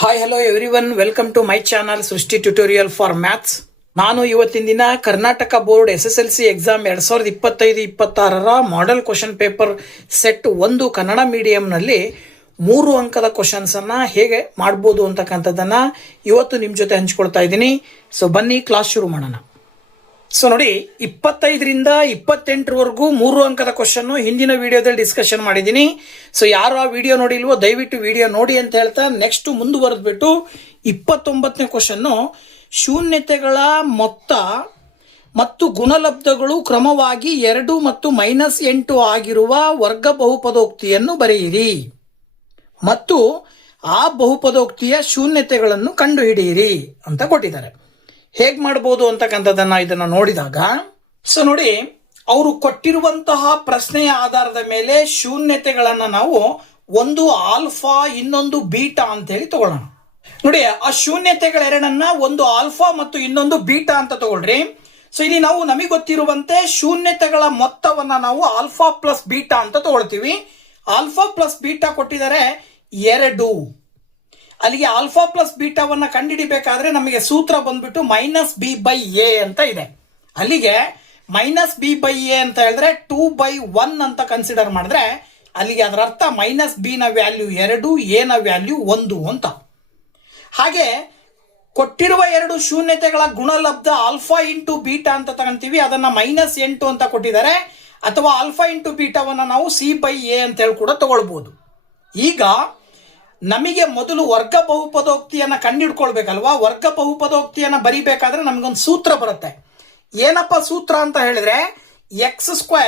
Hi hello everyone, welcome to my channel Srushti tutorial for maths. ನಾನು ಇವತ್ತಿನ ದಿನ Karnataka board SSLC exam 2025-26 model question paper set 1 Kannada ಮೀಡಿಯಂನಲ್ಲಿ 3 ಅಂಕದ questions ಅನ್ನ ಹೇಗೆ ಮಾಡಬಹುದು ಅಂತಕ್ಕಂಥದ್ದನ್ನ ಇವತ್ತು ನಿಮ್ಮ ಜೊತೆ ಹಂಚ್ಕೊಳ್ತಾ ಇದ್ದೀನಿ. ಸೊ ಬನ್ನಿ ಕ್ಲಾಸ್ ಶುರು ಮಾಡೋಣ. ಸೊ ನೋಡಿ, 25ರಿಂದ 28ರವರೆಗೂ 3 ಅಂಕದ ಕ್ವಶನ್ ಹಿಂದಿನ ವಿಡಿಯೋದಲ್ಲಿ ಡಿಸ್ಕಷನ್ ಮಾಡಿದ್ದೀನಿ. ಸೊ ಯಾರು ಆ ವಿಡಿಯೋ ನೋಡಿಲ್ವೋ ದಯವಿಟ್ಟು ವಿಡಿಯೋ ನೋಡಿ ಅಂತ ಹೇಳ್ತಾ ನೆಕ್ಸ್ಟ್ ಮುಂದುವರೆದ್ಬಿಟ್ಟು 29ನೇ ಕ್ವಶನ್ ಶೂನ್ಯತೆಗಳ ಮೊತ್ತ ಮತ್ತು ಗುಣಲಬ್ಧಗಳು ಕ್ರಮವಾಗಿ 2 ಮತ್ತು -8 ಆಗಿರುವ ವರ್ಗ ಬಹುಪದೋಕ್ತಿಯನ್ನು ಬರೆಯಿರಿ ಮತ್ತು ಆ ಬಹುಪದೋಕ್ತಿಯ ಶೂನ್ಯತೆಗಳನ್ನು ಕಂಡುಹಿಡಿಯಿರಿ ಅಂತ ಕೊಟ್ಟಿದ್ದಾರೆ. ಹೇಗ್ ಮಾಡಬಹುದು ಅಂತಕ್ಕಂಥದ್ದನ್ನ ಇದನ್ನ ನೋಡಿದಾಗ, ಸೊ ನೋಡಿ, ಅವರು ಕೊಟ್ಟಿರುವಂತಹ ಪ್ರಶ್ನೆಯ ಆಧಾರದ ಮೇಲೆ ಶೂನ್ಯತೆಗಳನ್ನ ನಾವು ಒಂದು ಆಲ್ಫಾ ಇನ್ನೊಂದು ಬೀಟಾ ಅಂತ ಹೇಳಿ ತಗೊಳ್ಳೋಣ. ನೋಡಿ, ಆ ಶೂನ್ಯತೆಗಳೆರಡನ್ನ ಒಂದು ಆಲ್ಫಾ ಮತ್ತು ಇನ್ನೊಂದು ಬೀಟಾ ಅಂತ ತಗೊಳ್ರಿ. ಸೊ ಇಲ್ಲಿ ನಾವು ನಮಗೆ ಗೊತ್ತಿರುವಂತೆ ಶೂನ್ಯತೆಗಳ ಮೊತ್ತವನ್ನ ನಾವು ಆಲ್ಫಾ ಪ್ಲಸ್ ಬೀಟಾ ಅಂತ ತಗೊಳ್ತೀವಿ. ಆಲ್ಫಾ ಪ್ಲಸ್ ಬೀಟಾ ಕೊಟ್ಟಿದ್ದಾರೆ 2. ಅಲ್ಲಿಗೆ ಆಲ್ಫಾ ಪ್ಲಸ್ ಬೀಟಾವನ್ನ ಕಂಡುಹಿಡಿಬೇಕಾದ್ರೆ ನಮಗೆ ಸೂತ್ರ ಬಂದ್ಬಿಟ್ಟು -b/a ಅಂತ ಇದೆ. ಅಲ್ಲಿಗೆ -b/a ಅಂತ ಹೇಳಿದ್ರೆ 2/1 ಅಂತ ಕನ್ಸಿಡರ್ ಮಾಡಿದ್ರೆ ಅಲ್ಲಿಗೆ ಅದರ ಅರ್ಥ -b ನ ವ್ಯಾಲ್ಯೂ 2, a ನ ವ್ಯಾಲ್ಯೂ 1 ಅಂತ. ಹಾಗೆ ಕೊಟ್ಟಿರುವ 2 ಶೂನ್ಯತೆಗಳ ಗುಣಲಬ್ಧ ಆಲ್ಫಾ ಇಂಟು ಬೀಟಾ ಅಂತ ತಗೊಂತೀವಿ. ಅದನ್ನ -8 ಅಂತ ಕೊಟ್ಟಿದ್ದಾರೆ. ಅಥವಾ ಆಲ್ಫಾ ಇಂಟು ಬೀಟಾವನ್ನ ನಾವು c/a ಅಂತ ಹೇಳಿ ಕೂಡ ತಗೊಳ್ಬಹುದು. ಈಗ ನಮಗೆ ಮೊದಲು ವರ್ಗ ಬಹುಪದೋಕ್ತಿಯನ್ನ ಕಂಡುಹಿಡ್ಕೊಳ್ಬೇಕಲ್ವಾ. ವರ್ಗ ಬಹುಪದೋಕ್ತಿಯನ್ನ ಬರಿಬೇಕಾದ್ರೆ ನಮಗೊಂದು ಸೂತ್ರ ಬರುತ್ತೆ. ಏನಪ್ಪ ಸೂತ್ರ ಅಂತ ಹೇಳಿದ್ರೆ x²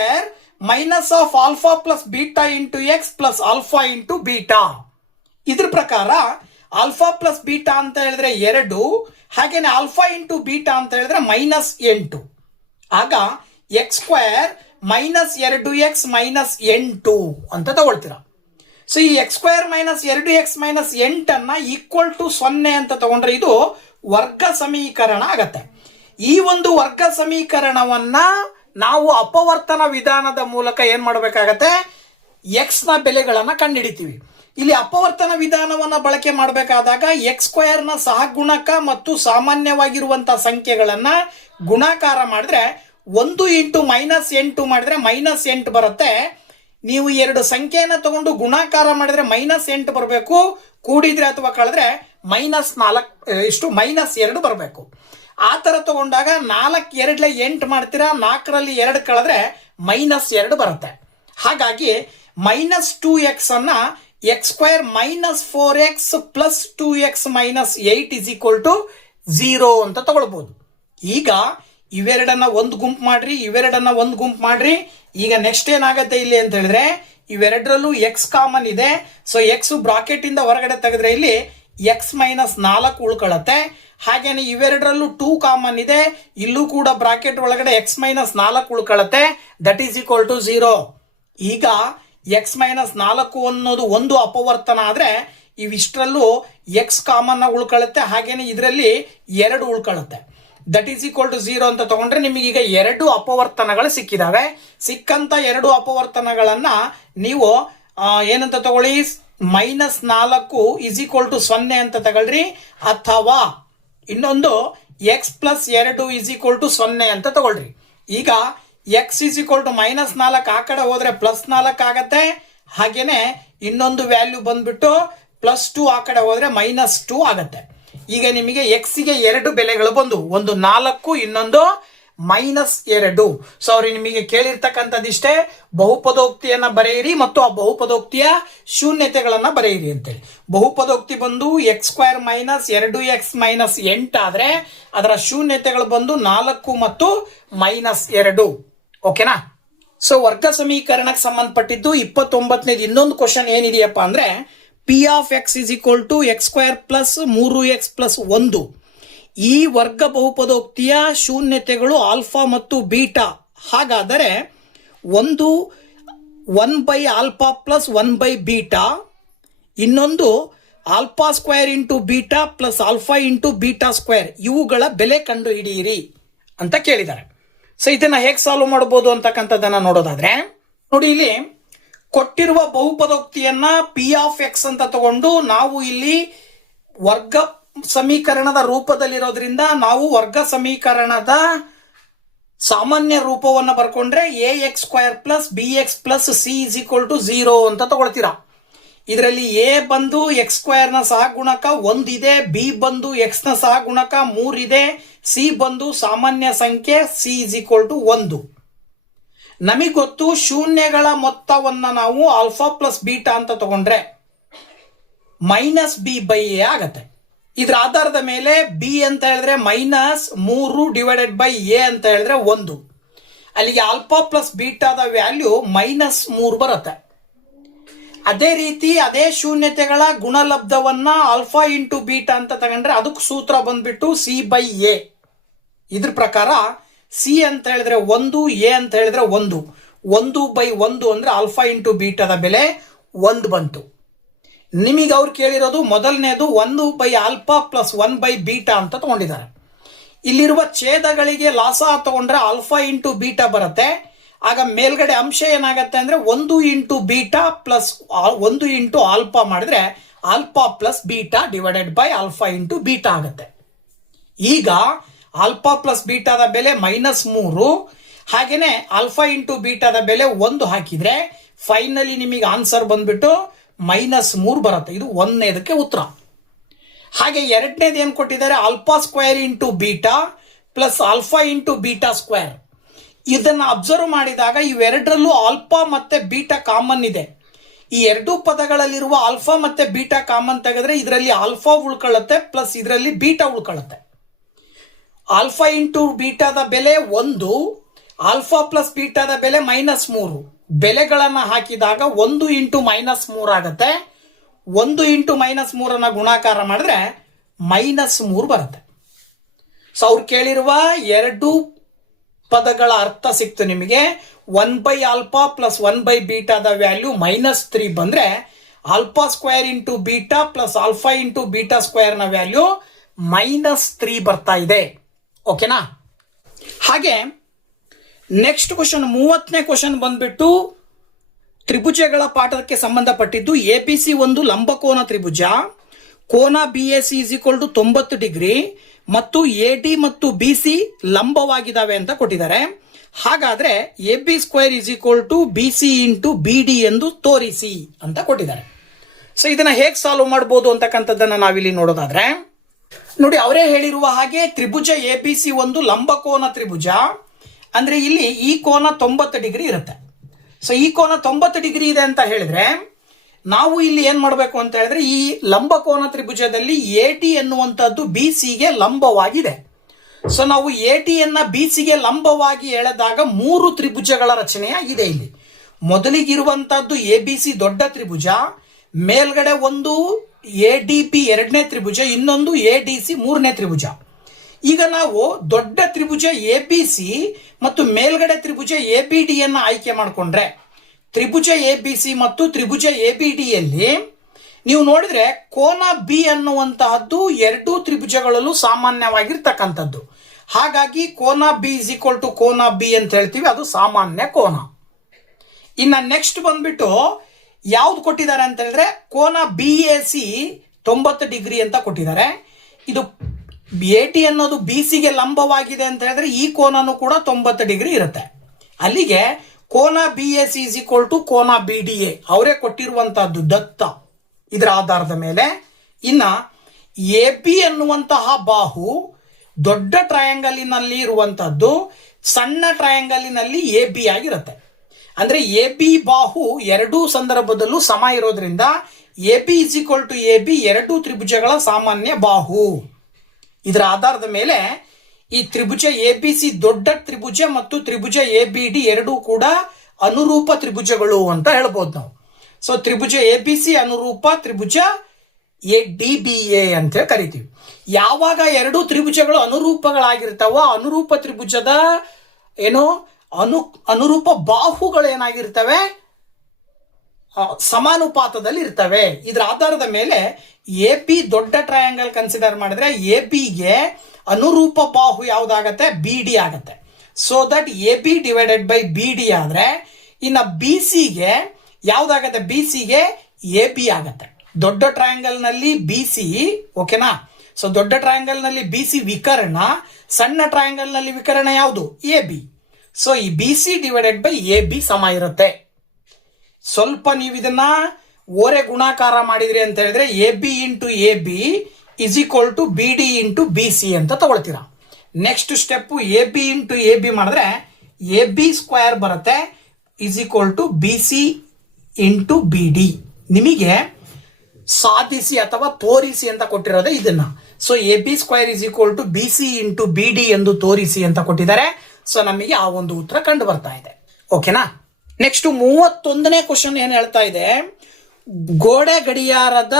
minus of alpha plus beta into X plus alpha into beta. ಇದ್ರ ಪ್ರಕಾರ ಆಲ್ಫಾ ಪ್ಲಸ್ ಬೀಟಾ ಅಂತ ಹೇಳಿದ್ರೆ 2, ಹಾಗೇನೆ ಆಲ್ಫಾ ಇಂಟು ಬೀಟಾ ಅಂತ ಹೇಳಿದ್ರೆ -8. ಆಗ x² -2x -8 ಅಂತ ತಗೊಳ್ತೀರಾ. ಸೊ ಈ x² -2x -8 ಅನ್ನ ಈಕ್ವಲ್ ಟು 0 ಅಂತ ತಗೊಂಡ್ರೆ ಇದು ವರ್ಗ ಸಮೀಕರಣ ಆಗತ್ತೆ. ಈ ಒಂದು ವರ್ಗ ಸಮೀಕರಣವನ್ನ ನಾವು ಅಪವರ್ತನ ವಿಧಾನದ ಮೂಲಕ ಏನ್ ಮಾಡಬೇಕಾಗತ್ತೆ, x ನ ಬೆಲೆಗಳನ್ನ ಕಂಡುಹಿಡಿತೀವಿ. ಇಲ್ಲಿ ಅಪವರ್ತನ ವಿಧಾನವನ್ನ ಬಳಕೆ ಮಾಡಬೇಕಾದಾಗ x² ನ ಸಹಗುಣಕ ಮತ್ತು ಸಾಮಾನ್ಯವಾಗಿರುವಂತಹ ಸಂಖ್ಯೆಗಳನ್ನ ಗುಣಾಕಾರ ಮಾಡಿದ್ರೆ 1 ಇಂಟು -8 ಮಾಡಿದ್ರೆ -8 ಬರುತ್ತೆ. ನೀವು 2 ಸಂಖ್ಯೆಯನ್ನ ತಗೊಂಡು ಗುಣಾಕಾರ ಮಾಡಿದ್ರೆ -8 ಬರಬೇಕು, ಕೂಡಿದ್ರೆ ಅಥವಾ ಕಳೆದ್ರೆ -2 ಬರಬೇಕು. ಆ ತರ ತಗೊಂಡಾಗ 4 2 8 ಮಾಡ್ತೀರಾ, 4ರಲ್ಲಿ 2 ಕಳೆದ್ರೆ -2 ಬರುತ್ತೆ. ಹಾಗಾಗಿ -2x ಅನ್ನ x² -4x ಪ್ಲಸ್ 2x -8 = 0 ಅಂತ ತಗೊಳ್ಬಹುದು. ಈಗ ಇವೆರಡನ್ನ ಒಂದು ಗುಂಪು ಮಾಡ್ರಿ, ಇವೆರಡನ್ನ ಒಂದು ಗುಂಪು ಮಾಡ್ರಿ. ಈಗ ನೆಕ್ಸ್ಟ್ ಏನಾಗತ್ತೆ ಇಲ್ಲಿ ಅಂತ ಹೇಳಿದ್ರೆ ಇವೆರಡರಲ್ಲೂ x ಕಾಮನ್ ಇದೆ. ಸೊ x ಬ್ರಾಕೆಟ್ ಇಂದ ಹೊರಗಡೆ ತೆಗೆದ್ರೆ ಇಲ್ಲಿ x -4 ಉಳ್ಕೊಳ್ಳುತ್ತೆ. ಹಾಗೇನೆ ಇವೆರಡರಲ್ಲೂ 2 ಕಾಮನ್ ಇದೆ, ಇಲ್ಲೂ ಕೂಡ ಬ್ರಾಕೆಟ್ ಒಳಗಡೆ x -4 ಉಳ್ಕೊಳ್ಳುತ್ತೆ. That is equal to 0. ಈಗ x -4 ಅನ್ನೋದು ಒಂದು ಅಪವರ್ತನ ಆದ್ರೆ ಇವಿಷ್ಟರಲ್ಲೂ x ಕಾಮನ್ ಉಳ್ಕೊಳ್ಳುತ್ತೆ. ಹಾಗೇನೆ ಇದರಲ್ಲಿ 2 ಉಳ್ಕೊಳ್ಳುತ್ತೆ. ದಟ್ ಈಸ್ ಈಕ್ವಲ್ ಟು 0 ಅಂತ ತಗೊಂಡ್ರೆ ನಿಮಗೀಗ 2 ಅಪವರ್ತನಗಳು ಸಿಕ್ಕಿದಾವೆ. ಸಿಕ್ಕಂತ 2 ಅಪವರ್ತನಗಳನ್ನ ನೀವು ಏನಂತ ತಗೊಳ್ಳಿ, -4 = 0 ಅಂತ ತಗೊಳ್ರಿ. ಅಥವಾ ಇನ್ನೊಂದು x + 2 = 0 ಅಂತ ತಗೊಳ್ರಿ. ಈಗ x -4 ಆ ಕಡೆ ಹೋದ್ರೆ +4 ಆಗತ್ತೆ. ಹಾಗೇನೆ ಇನ್ನೊಂದು ವ್ಯಾಲ್ಯೂ ಬಂದ್ಬಿಟ್ಟು +2 ಆ ಕಡೆ ಹೋದ್ರೆ -2 ಆಗತ್ತೆ. ಈಗ ನಿಮಗೆ x ಗೆ 2 ಬೆಲೆಗಳು ಬಂದು, ಒಂದು 4, ಇನ್ನೊಂದು -2. ಸೊ ಅವ್ರು ನಿಮಗೆ ಕೇಳಿರ್ತಕ್ಕಂಥದ್ದಿಷ್ಟೇ, ಬಹುಪದೋಕ್ತಿಯನ್ನ ಬರೆಯಿರಿ ಮತ್ತು ಆ ಬಹುಪದೋಕ್ತಿಯ ಶೂನ್ಯತೆಗಳನ್ನ ಬರೆಯಿರಿ ಅಂತೇಳಿ. ಬಹುಪದೋಕ್ತಿ ಬಂದು x² -2x -8 ಆದ್ರೆ ಅದರ ಶೂನ್ಯತೆಗಳು ಬಂದು 4 ಮತ್ತು -2. ಓಕೆನಾ. ಸೊ ವರ್ಗ ಸಮೀಕರಣಕ್ಕೆ ಸಂಬಂಧಪಟ್ಟಿದ್ದು 29ನೇದು ಇನ್ನೊಂದು ಕ್ವಶನ್ ಏನಿದೆಯಪ್ಪ ಅಂದ್ರೆ p of x = x² plus 3x plus 1. ಈ ವರ್ಗ ಬಹುಪದೋಕ್ತಿಯ ಶೂನ್ಯತೆಗಳು ಆಲ್ಫಾ ಮತ್ತು ಬೀಟಾ. ಹಾಗಾದರೆ ಒಂದು 1/α ಪ್ಲಸ್ 1/β, ಇನ್ನೊಂದು α² into beta plus alpha into β². ಇವುಗಳ ಬೆಲೆ ಕಂಡು ಹಿಡಿಯಿರಿ ಅಂತ ಕೇಳಿದ್ದಾರೆ. ಸೊ ಇದನ್ನ ಹೇಗೆ ಸಾಲ್ವ್ ಮಾಡಬಹುದು ಅಂತಕ್ಕಂಥದ್ದನ್ನ ನೋಡೋದಾದ್ರೆ ನೋಡಿ, ಇಲ್ಲಿ ಕೊಟ್ಟಿರುವ ಬಹುಪದೋಕ್ತಿಯನ್ನ p of x ಅಂತ ತಗೊಂಡು ನಾವು ಇಲ್ಲಿ ವರ್ಗ ಸಮೀಕರಣದ ರೂಪದಲ್ಲಿರೋದ್ರಿಂದ ನಾವು ವರ್ಗ ಸಮೀಕರಣದ ಸಾಮಾನ್ಯ ರೂಪವನ್ನು ಬರ್ಕೊಂಡ್ರೆ ax² plus bx plus c is equal to 0 ಅಂತ ತಗೊಳ್ತೀರಾ. ಇದರಲ್ಲಿ a ಬಂದು x² ನ ಸಹಗುಣಕ 1 ಇದೆ, b ಬಂದು x ನ ಸಹಗುಣಕ 3 ಇದೆ, c ಬಂದು ಸಾಮಾನ್ಯ ಸಂಖ್ಯೆ c ಇಸ್ ಈಕ್ವಲ್ ಟು 1. ನಮಗೆ ಗೊತ್ತು ಶೂನ್ಯಗಳ ಮೊತ್ತವನ್ನ ನಾವು ಆಲ್ಫಾ ಪ್ಲಸ್ ಬೀಟಾ ಅಂತ ತಗೊಂಡ್ರೆ -b/a ಆಗತ್ತೆ. ಇದರ ಆಧಾರದ ಮೇಲೆ b ಅಂತ ಹೇಳಿದ್ರೆ -3 ಡಿವೈಡೆಡ್ ಬೈ a ಅಂತ ಹೇಳಿದ್ರೆ 1. ಅಲ್ಲಿಗೆ ಆಲ್ಫಾ ಪ್ಲಸ್ ಬೀಟಾದ ವ್ಯಾಲ್ಯೂ -3 ಬರುತ್ತೆ. ಅದೇ ರೀತಿ ಅದೇ ಶೂನ್ಯತೆಗಳ ಗುಣಲಬ್ಧವನ್ನ ಆಲ್ಫಾ ಇಂಟು ಬೀಟಾ ಅಂತ ತಗೊಂಡ್ರೆ ಅದಕ್ಕೆ ಸೂತ್ರ ಬಂದ್ಬಿಟ್ಟು c/a. ಇದ್ರ ಪ್ರಕಾರ ಸಿ ಅಂತ ಹೇಳಿದ್ರೆ 1, ಎ ಅಂತ ಹೇಳಿದ್ರೆ 1, 1/1 ಅಂದ್ರೆ ಆಲ್ಫಾ ಇಂಟು ಬೀಟಾದ ಬೆಲೆ 1 ಬಂತು. ನಿಮಗೆ ಅವ್ರು ಕೇಳಿರೋದು ಮೊದಲನೇದು 1/α ಪ್ಲಸ್ 1/β ಅಂತ ತಗೊಂಡಿದ್ದಾರೆ. ಇಲ್ಲಿರುವ ಛೇದಗಳಿಗೆ ಲಾಸ ತಗೊಂಡ್ರೆ ಆಲ್ಫಾ ಇಂಟು ಬೀಟಾ ಬರುತ್ತೆ. ಆಗ ಮೇಲ್ಗಡೆ ಅಂಶ ಏನಾಗುತ್ತೆ ಅಂದ್ರೆ 1 into beta plus 1 into alpha ಮಾಡಿದ್ರೆ alpha plus beta divided by alpha into beta ಆಗುತ್ತೆ. ಈಗ ಆಲ್ಫಾ ಪ್ಲಸ್ ಬೀಟಾದ ಬೆಲೆ -3, ಹಾಗೇನೆ ಆಲ್ಫಾ ಇಂಟು ಬೀಟಾದ ಬೆಲೆ 1 ಹಾಕಿದ್ರೆ ಫೈನಲಿ ನಿಮಗೆ ಆನ್ಸರ್ ಬಂದ್ಬಿಟ್ಟು -3 ಬರುತ್ತೆ. ಇದು ಒಂದನೇದಕ್ಕೆ ಉತ್ತರ. ಹಾಗೆ ಎರಡನೇದು ಏನು ಕೊಟ್ಟಿದ್ದಾರೆ, α² into beta plus alpha into beta square. ಇದನ್ನ ಅಬ್ಸರ್ವ್ ಮಾಡಿದಾಗ ಇವೆರಡರಲ್ಲೂ ಆಲ್ಫಾ ಮತ್ತೆ ಬೀಟಾ ಕಾಮನ್ ಇದೆ. ಈ ಎರಡೂ ಪದಗಳಲ್ಲಿರುವ ಆಲ್ಫಾ ಮತ್ತೆ ಬೀಟಾ ಕಾಮನ್ ತೆಗೆದ್ರೆ ಇದರಲ್ಲಿ ಆಲ್ಫಾ ಉಳ್ಕೊಳ್ಳುತ್ತೆ ಪ್ಲಸ್ ಇದರಲ್ಲಿ ಬೀಟಾ ಉಳ್ಕೊಳ್ಳುತ್ತೆ. ಆಲ್ಫಾ ಇಂಟು ಬೀಟಾದ ಬೆಲೆ 1, ಆಲ್ಫಾ ಪ್ಲಸ್ ಬೀಟಾದ ಬೆಲೆ -3. ಬೆಲೆಗಳನ್ನು ಹಾಕಿದಾಗ 1 ಇಂಟು -3 ಆಗುತ್ತೆ. 1 ಇಂಟು -3 ಗುಣಾಕಾರ ಮಾಡಿದ್ರೆ -3 ಬರುತ್ತೆ. ಸೊ ಅವ್ರು ಕೇಳಿರುವ ಎರಡು ಪದಗಳ ಅರ್ಥ ಸಿಕ್ತು ನಿಮಗೆ. 1/α ಪ್ಲಸ್ 1/βದ ವ್ಯಾಲ್ಯೂ -3 ಬಂದ್ರೆ α² into beta plus alpha into beta square ನ ವ್ಯಾಲ್ಯೂ -3 ಬರ್ತಾ ಇದೆ. ಓಕೆನಾ? ಹಾಗೆ ನೆಕ್ಸ್ಟ್ ಕ್ವಶನ್ 30ನೇ ಕ್ವಶನ್ ಬಂದ್ಬಿಟ್ಟು ತ್ರಿಭುಜಗಳ ಪಾಠಕ್ಕೆ ಸಂಬಂಧಪಟ್ಟಿದ್ದು. ABC ಒಂದು ಲಂಬಕೋನ ತ್ರಿಭುಜ, ಕೋನ BAC is equal to 90 degree ಮತ್ತು AD ಮತ್ತು BC ಲಂಬವಾಗಿದ್ದಾವೆ ಅಂತ ಕೊಟ್ಟಿದ್ದಾರೆ. ಹಾಗಾದ್ರೆ AB² is equal to BC into BD ಎಂದು ತೋರಿಸಿ ಅಂತ ಕೊಟ್ಟಿದ್ದಾರೆ. ಸೊ ಇದನ್ನ ಹೇಗೆ ಸಾಲ್ವ್ ಮಾಡಬಹುದು ಅಂತಕ್ಕಂಥದ್ದನ್ನ ನಾವಿಲ್ಲಿ ನೋಡೋದಾದ್ರೆ ನೋಡಿ, ಅವರೇ ಹೇಳಿರುವ ಹಾಗೆ ತ್ರಿಭುಜ ABC ಒಂದು ಲಂಬಕೋನ ತ್ರಿಭುಜ ಅಂದ್ರೆ ಇಲ್ಲಿ ಈ ಕೋನ 90 ಡಿಗ್ರಿ ಇರುತ್ತೆ. ಸೊ ಈ ಕೋನ 90 ಡಿಗ್ರಿ ಇದೆ ಅಂತ ಹೇಳಿದ್ರೆ ನಾವು ಇಲ್ಲಿ ಏನ್ ಮಾಡಬೇಕು ಅಂತ ಹೇಳಿದ್ರೆ ಈ ಲಂಬಕೋನ ತ್ರಿಭುಜದಲ್ಲಿ AD ಎನ್ನುವಂತದ್ದು BCಗೆ ಲಂಬವಾಗಿದೆ. ಸೊ ನಾವು ADಯನ್ನ BCಗೆ ಲಂಬವಾಗಿ ಎಳೆದಾಗ 3 ತ್ರಿಭುಜಗಳ ರಚನೆಯಾಗಿದೆ. ಇಲ್ಲಿ ಮೊದಲಿಗಿರುವಂತದ್ದು ABC ದೊಡ್ಡ ತ್ರಿಭುಜ, ಮೇಲ್ಗಡೆ ಒಂದು ADB ಎರಡನೇ ತ್ರಿಭುಜ, ಇನ್ನೊಂದು ADC ಮೂರನೇ ತ್ರಿಭುಜ. ಈಗ ನಾವು ದೊಡ್ಡ ತ್ರಿಭುಜ ABC ಮತ್ತು ಮೇಲ್ಗಡೆ ತ್ರಿಭುಜ ABD ಯನ್ನ ಆಯ್ಕೆ ಮಾಡಿಕೊಂಡ್ರೆ ತ್ರಿಭುಜ ABC ಮತ್ತು ತ್ರಿಭುಜ ABDಯಲ್ಲಿ ನೀವು ನೋಡಿದ್ರೆ ಕೋನ B ಅನ್ನುವಂತಹದ್ದು ಎರಡೂ ತ್ರಿಭುಜಗಳಲ್ಲೂ ಸಾಮಾನ್ಯವಾಗಿರ್ತಕ್ಕಂಥದ್ದು. ಹಾಗಾಗಿ ಕೋನ B ಇಸ್ ಈಕ್ವಲ್ ಟು ಕೋನ B ಅಂತ ಹೇಳ್ತೀವಿ, ಅದು ಸಾಮಾನ್ಯ ಕೋನ. ಇನ್ನ ನೆಕ್ಸ್ಟ್ ಬಂದ್ಬಿಟ್ಟು ಯಾವ್ದು ಕೊಟ್ಟಿದ್ದಾರೆ ಅಂತ ಹೇಳಿದ್ರೆ ಕೋನ BAC 90 ಡಿಗ್ರಿ ಅಂತ ಕೊಟ್ಟಿದ್ದಾರೆ. ಇದು AD ಅನ್ನೋದು BCಗೆ ಲಂಬವಾಗಿದೆ ಅಂತ ಹೇಳಿದ್ರೆ ಈ ಕೋನನು ಕೂಡ 90 ಡಿಗ್ರಿ ಇರುತ್ತೆ. ಅಲ್ಲಿಗೆ ಕೋನ BAC ಇಸ್ ಈಕ್ವಲ್ ಟು ಕೋನ BDA ಅವರೇ ಕೊಟ್ಟಿರುವಂತಹದ್ದು ದತ್ತ. ಇದರ ಆಧಾರದ ಮೇಲೆ ಇನ್ನ AB ಅನ್ನುವಂತಹ ಬಾಹು ದೊಡ್ಡ ಟ್ರಯಾಂಗಲಿನಲ್ಲಿ ಇರುವಂತಹದ್ದು ಸಣ್ಣ ಟ್ರಯಾಂಗಲಿನಲ್ಲಿ AB ಆಗಿರುತ್ತೆ. ಅಂದ್ರೆ AB ಬಾಹು ಎರಡೂ ಸಂದರ್ಭದಲ್ಲೂ ಸಮ ಇರೋದ್ರಿಂದ AB is equal to AB ಎರಡೂ ತ್ರಿಭುಜಗಳ ಸಾಮಾನ್ಯ ಬಾಹು. ಇದರ ಆಧಾರದ ಮೇಲೆ ಈ ತ್ರಿಭುಜ ABC ದೊಡ್ಡ ತ್ರಿಭುಜ ಮತ್ತು ತ್ರಿಭುಜ ABD ಎರಡೂ ಕೂಡ ಅನುರೂಪ ತ್ರಿಭುಜಗಳು ಅಂತ ಹೇಳ್ಬೋದು ನಾವು. ಸೊ ತ್ರಿಭುಜ ABC ಅನುರೂಪ ತ್ರಿಭುಜ DBA ಅಂತ ಕರಿತೀವಿ. ಯಾವಾಗ ಎರಡೂ ತ್ರಿಭುಜಗಳು ಅನುರೂಪಗಳಾಗಿರ್ತಾವೋ ಅನುರೂಪ ತ್ರಿಭುಜದ ಏನು ಅನುರೂಪ ಬಾಹುಗಳು ಏನಾಗಿರ್ತವೆ, ಸಮಾನುಪಾತದಲ್ಲಿ ಇರ್ತವೆ. ಇದರ ಆಧಾರದ ಮೇಲೆ AB ದೊಡ್ಡ ಟ್ರಯಾಂಗಲ್ ಕನ್ಸಿಡರ್ ಮಾಡಿದ್ರೆ ABಗೆ ಅನುರೂಪ ಬಾಹು ಯಾವ್ದಾಗತ್ತೆ, BD ಆಗತ್ತೆ. So that AB divided by BD ಆದ್ರೆ ಇನ್ನ BCಗೆ ಯಾವ್ದಾಗತ್ತೆ, BCಗೆ AB ಆಗತ್ತೆ. ದೊಡ್ಡ ಟ್ರಯಾಂಗಲ್ ನಲ್ಲಿ ಬಿ ಸಿ, ಓಕೆನಾ. ಸೊ ದೊಡ್ಡ ಟ್ರಯಾಂಗಲ್ ನಲ್ಲಿ ಬಿ ಸಿ ವಿಕರ್ಣ, ಸಣ್ಣ ಟ್ರಯಾಂಗಲ್ ನಲ್ಲಿ ವಿಕರ್ಣ ಯಾವುದು? A B. ಸೊ ಈ B C divided by A B ಸಮ ಇರುತ್ತೆ. ಸ್ವಲ್ಪ ನೀವು ಇದನ್ನ ಓರೆ ಗುಣಾಕಾರ ಮಾಡಿದ್ರಿ ಅಂತ ಹೇಳಿದ್ರೆ A B into A B is equal to B D into B C ಅಂತ ತಗೊಳ್ತೀರಾ. Next step A B into A B ಮಾಡಿದ್ರೆ ಎ ಬಿ ಸ್ಕ್ವೇರ್ ಬರುತ್ತೆ is equal to B C into B D. ನಿಮಗೆ ಸಾಧಿಸಿ ಅಥವಾ ತೋರಿಸಿ ಅಂತ ಕೊಟ್ಟಿರೋದೇ ಇದನ್ನ. So A B square is equal to B C into B D ಎಂದು ತೋರಿಸಿ ಅಂತ ಕೊಟ್ಟಿದ್ದಾರೆ. ಸೊ ನಮಗೆ ಆ ಒಂದು ಉತ್ತರ ಕಂಡು ಬರ್ತಾ ಇದೆ. ಓಕೆನಾ. ನೆಕ್ಸ್ಟ್ 31ನೇ ಕ್ವಶನ್ ಏನ್ ಹೇಳ್ತಾ ಇದೆ, ಗೋಡೆ ಗಡಿಯಾರದ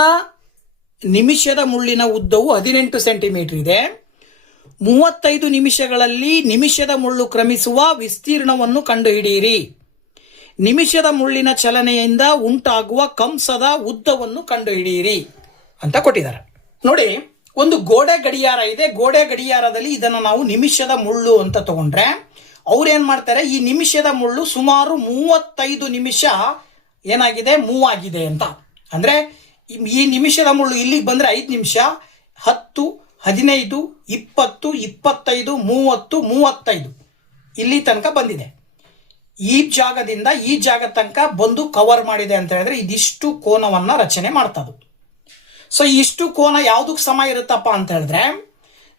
ನಿಮಿಷದ ಮುಳ್ಳಿನ ಉದ್ದವು 18 ಸೆಂಟಿಮೀಟರ್ ಇದೆ. 35 ನಿಮಿಷಗಳಲ್ಲಿ ನಿಮಿಷದ ಮುಳ್ಳು ಕ್ರಮಿಸುವ ವಿಸ್ತೀರ್ಣವನ್ನು ಕಂಡುಹಿಡಿಯಿರಿ. ನಿಮಿಷದ ಮುಳ್ಳಿನ ಚಲನೆಯಿಂದ ಉಂಟಾಗುವ ಕಂಸದ ಉದ್ದವನ್ನು ಕಂಡುಹಿಡಿಯಿರಿ ಅಂತ ಕೊಟ್ಟಿದ್ದಾರೆ. ನೋಡಿ, ಒಂದು ಗೋಡೆ ಗಡಿಯಾರ ಇದೆ. ಗೋಡೆ ಗಡಿಯಾರದಲ್ಲಿ ಇದನ್ನು ನಾವು ನಿಮಿಷದ ಮುಳ್ಳು ಅಂತ ತಗೊಂಡ್ರೆ ಅವ್ರೇನ್ ಮಾಡ್ತಾರೆ, ಈ ನಿಮಿಷದ ಮುಳ್ಳು ಸುಮಾರು 35 ನಿಮಿಷ ಏನಾಗಿದೆ, ಮೂವ್ ಆಗಿದೆ ಅಂತ. ಅಂದ್ರೆ ಈ ನಿಮಿಷದ ಮುಳ್ಳು ಇಲ್ಲಿಗೆ ಬಂದ್ರೆ 5 ನಿಮಿಷ, 10, 15, 20, 25, 30, 35 ಇಲ್ಲಿ ತನಕ ಬಂದಿದೆ. ಈ ಜಾಗದಿಂದ ಈ ಜಾಗ ತನಕ ಬಂದು ಕವರ್ ಮಾಡಿದೆ ಅಂತ ಹೇಳಿದ್ರೆ ಇದಿಷ್ಟು ಕೋನವನ್ನ ರಚನೆ ಮಾಡ್ತದೆ. ಸೊ ಇಷ್ಟು ಕೋನ ಯಾವುದಕ್ಕೆ ಸಮ ಇರುತ್ತಪ್ಪ ಅಂತ ಹೇಳಿದ್ರೆ,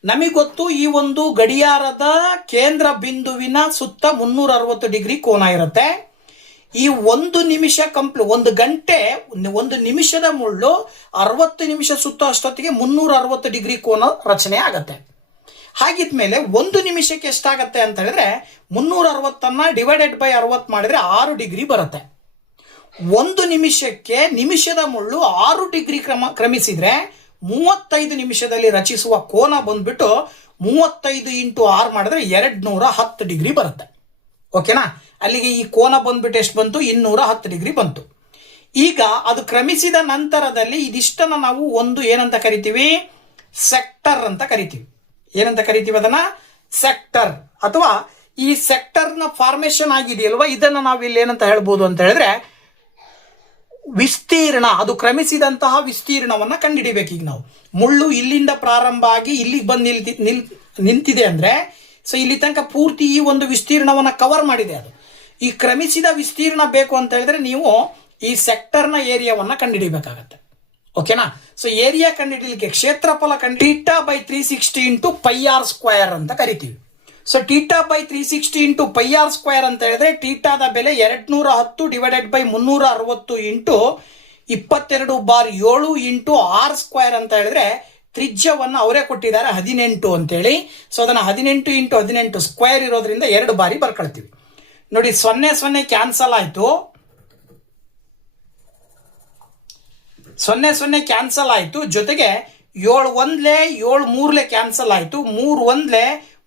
ನಮಗೆ ಗೊತ್ತು ಈ ಒಂದು ಗಡಿಯಾರದ ಕೇಂದ್ರ ಬಿಂದುವಿನ ಸುತ್ತ 360 ಡಿಗ್ರಿ ಕೋನ ಇರುತ್ತೆ. ಈ ಒಂದು ನಿಮಿಷ ಒಂದು ಗಂಟೆ, ಒಂದು ನಿಮಿಷದ ಮುಳ್ಳು 60 ನಿಮಿಷ ಸುತ್ತ ಅಷ್ಟೊತ್ತಿಗೆ 360 ಡಿಗ್ರಿ ಕೋನ ರಚನೆ ಆಗತ್ತೆ. ಹಾಗಿದ್ಮೇಲೆ ಒಂದು ನಿಮಿಷಕ್ಕೆ ಎಷ್ಟಾಗತ್ತೆ ಅಂತ ಹೇಳಿದ್ರೆ 360 ಡಿವೈಡೆಡ್ ಬೈ 60 ಮಾಡಿದ್ರೆ 6 ಡಿಗ್ರಿ ಬರುತ್ತೆ. ಒಂದು ನಿಮಿಷಕ್ಕೆ ನಿಮಿಷದ ಮುಳ್ಳು 6 ಡಿಗ್ರಿ ಕ್ರಮಿಸಿದ್ರೆ 35 ನಿಮಿಷದಲ್ಲಿ ರಚಿಸುವ ಕೋನ ಬಂದ್ಬಿಟ್ಟು 35 ಇಂಟು 6 ಮಾಡಿದ್ರೆ 210 ಡಿಗ್ರಿ ಬರುತ್ತೆ. ಓಕೆನಾ. ಅಲ್ಲಿಗೆ ಈ ಕೋನ ಬಂದ್ಬಿಟ್ಟು ಎಷ್ಟು ಬಂತು, 210 ಡಿಗ್ರಿ ಬಂತು. ಈಗ ಅದು ಕ್ರಮಿಸಿದ ನಂತರದಲ್ಲಿ ಇದಿಷ್ಟನ್ನ ನಾವು ಒಂದು ಏನಂತ ಕರಿತೀವಿ, ಸೆಕ್ಟರ್ ಅಂತ ಕರಿತೀವಿ. ಏನಂತ ಕರಿತೀವಿ ಅದನ್ನ? ಸೆಕ್ಟರ್. ಅಥವಾ ಈ ಸೆಕ್ಟರ್ ನ ಫಾರ್ಮೇಶನ್ ಆಗಿದೆಯಲ್ವಾ, ಇದನ್ನ ನಾವು ಇಲ್ಲಿ ಏನಂತ ಹೇಳ್ಬೋದು ಅಂತ ಹೇಳಿದ್ರೆ ವಿಸ್ತೀರ್ಣ. ಅದು ಕ್ರಮಿಸಿದಂತಹ ವಿಸ್ತೀರ್ಣವನ್ನ ಕಂಡುಹಿಡಿಬೇಕು. ಈಗ ನಾವು ಮುಳ್ಳು ಇಲ್ಲಿಂದ ಪ್ರಾರಂಭ ಆಗಿ ಇಲ್ಲಿಗೆ ಬಂದು ನಿಂತಿದೆ ಅಂದ್ರೆ, ಸೊ ಇಲ್ಲಿ ತನಕ ಪೂರ್ತಿ ಈ ಒಂದು ವಿಸ್ತೀರ್ಣವನ್ನ ಕವರ್ ಮಾಡಿದೆ. ಅದು ಈ ಕ್ರಮಿಸಿದ ವಿಸ್ತೀರ್ಣ ಬೇಕು ಅಂತ ಹೇಳಿದ್ರೆ ನೀವು ಈ ಸೆಕ್ಟರ್ನ ಏರಿಯಾವನ್ನ ಕಂಡುಹಿಡಿಬೇಕಾಗತ್ತೆ. ಓಕೆನಾ. ಸೊ ಏರಿಯಾ ಕಂಡುಹಿಡಿಯಲಿಕ್ಕೆ ಕ್ಷೇತ್ರಫಲ theta by 360 into pi R square ಅಂತ ಕರಿತೀವಿ. So theta by 360 into pi R square ಅಂತ ಹೇಳಿದ್ರೆ ಥೀಟಾದ ಬೆಲೆ 210 divided by 360 into 22/7 into R square ಅಂತ ಹೇಳಿದ್ರೆ ತ್ರಿಜ್ಯವನ್ನ ಅವರೇ ಕೊಟ್ಟಿದ್ದಾರೆ 18 ಅಂತೇಳಿ. ಸೊ ಅದನ್ನ 18 ಇಂಟು 18 ಸ್ಕ್ವೇರ್ ಇರೋದ್ರಿಂದ 2 ಬಾರಿ ಬರ್ಕೊಳ್ತೀವಿ. ನೋಡಿ, 0 ಕ್ಯಾನ್ಸಲ್ ಆಯ್ತು, 0 ಕ್ಯಾನ್ಸಲ್ ಆಯ್ತು. ಜೊತೆಗೆ 7 1 7 3 ಕ್ಯಾನ್ಸಲ್ ಆಯ್ತು, 3 1